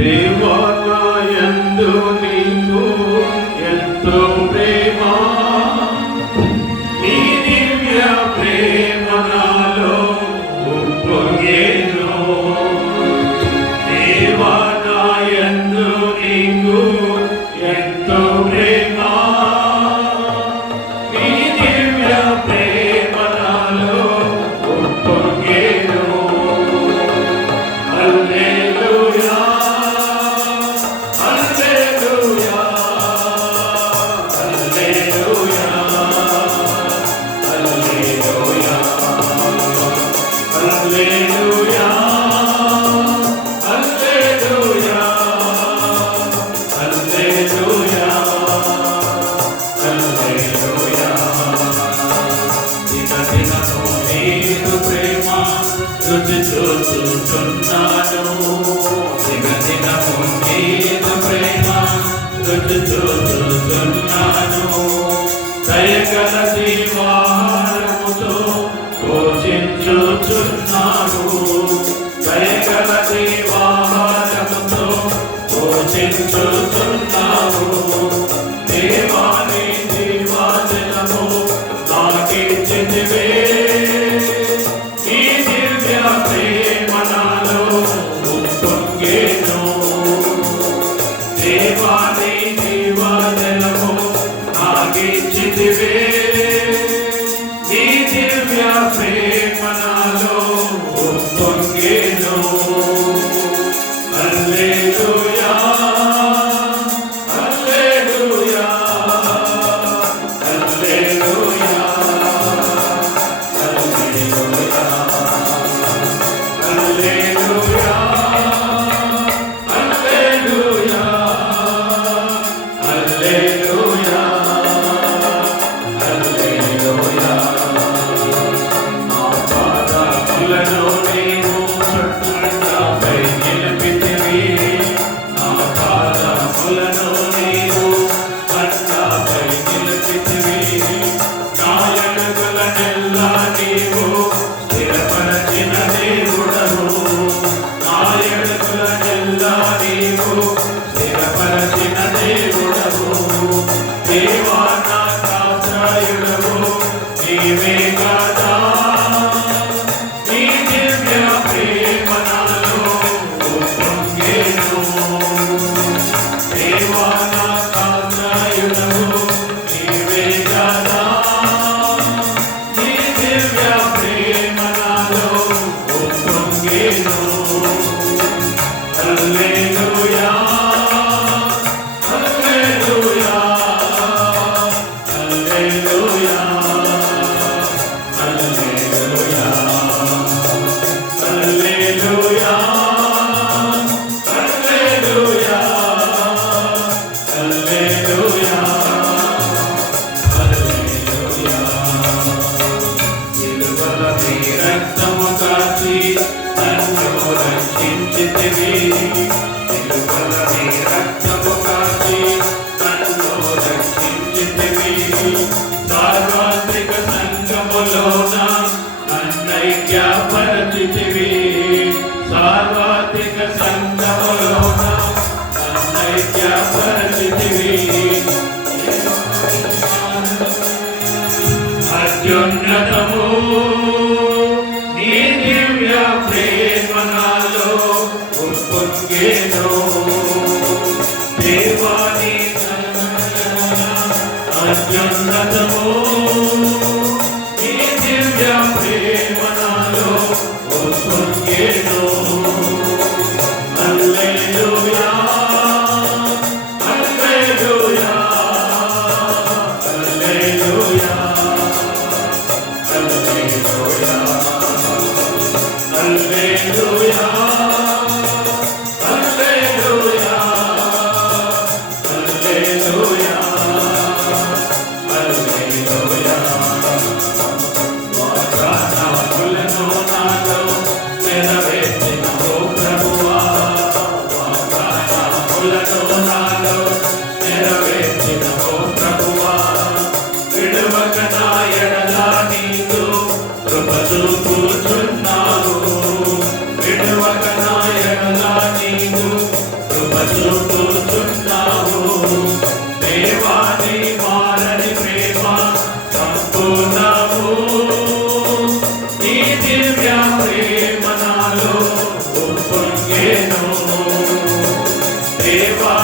దేవా నా యందు నీకు ఎంతో ప్రేమ, నీ దివ్య ప్రేమ నాలో ఉప్పొంగెను. దేవా నా యందు నీకు ఎంతో ప్రేమ, నీ దివ్య ప్రేమ నాలో ఉప్పొంగెను. హల్లెలూయా హల్లెలూయా హల్లెలూయా హల్లెలూయా హల్లెలూయా హల్లెలూయా హల్లెలూయా హల్లెలూయా. దినదినము నీదు ప్రేమ రుచి చూచుచున్నాను, దినదినము నీదు ప్రేమ రుచి చూచుచున్నాను. దయగల జీవాహారముతో పోషించుచున్నాను, దయగల జీవాహారముతో పోషించుచున్నాను. దేవాని జీవజలము నాకిచ్చితివే, ఈ దివ్య ప్రేమ నాలో ఉప్పొంగెను. దేవాని జీవజలము నాకిచ్చితివే, ఈ దివ్య ప్రేమ నాలో ఉప్పొంగెను. హల్లెలూయా హల్లెలూయా హల్లెలూయా హల్లెలూయా హల్లెలూయా హల్లెలూయా హల్లెలూయా హల్లెలూయా. నా పాదములను నీవు చొట్టపై నిలిపితివి, నా పాదములను నీవు చొట్టపై నిలిపితివి. నా అడుగులనెల్లా నీవు స్థిరపరచిన దేవుడవు, నా అడుగులనెల్లా నీవు స్థిరపరచిన దేవుడవు. దేవా నా ఆశ్రయుడవు నీవే కదా, నీ దివ్య ప్రేమ నాలో ఉప్పొంగెను. దేవా నా ఆశ్రయుడవు నీవే కదా, నీ దివ్య ప్రేమ నాలో ఉప్పొంగెను. హల్లెలూయా హల్లెలూయా హల్లెలూయా హల్లెలూయా హల్లెలూయా హల్లెలూయా హల్లెలూయా హల్లెలూయా. సిలువల నీ రక్తము కాచి నన్ను రక్షించితివి, సిలువల నీ రక్తము కాచి నన్ను రక్షించితివి. సార్వత్రిక సంఘములోన నన్నైక్యపరచితివి, సార్వత్రిక సంఘములోన నన్నైక్యపరచితివి. అత్యున్నతము నీ దివ్య ప్రేమ నాలో ఉప్పొంగెను. దేవాని అత్యున్నతము నీ దివ్య ప్రేమ నాలో ఉప్పొంగెను. హల్లెలూయా హల్లెలూయా హల్లెలూయా హల్లెలూయా హల్లెలూయా హల్లెలూయా హల్లెలూయా హల్లెలూయా. వాగ్దానములను నాలో నెరవేర్చిన ఓ ప్రభువా, వాగ్దానములను నాలో నెరవేర్చిన ఓ ప్రభువా. విడువక నా ఎడల నీకు కృప చూపుచున్నావు, విడువక దేవా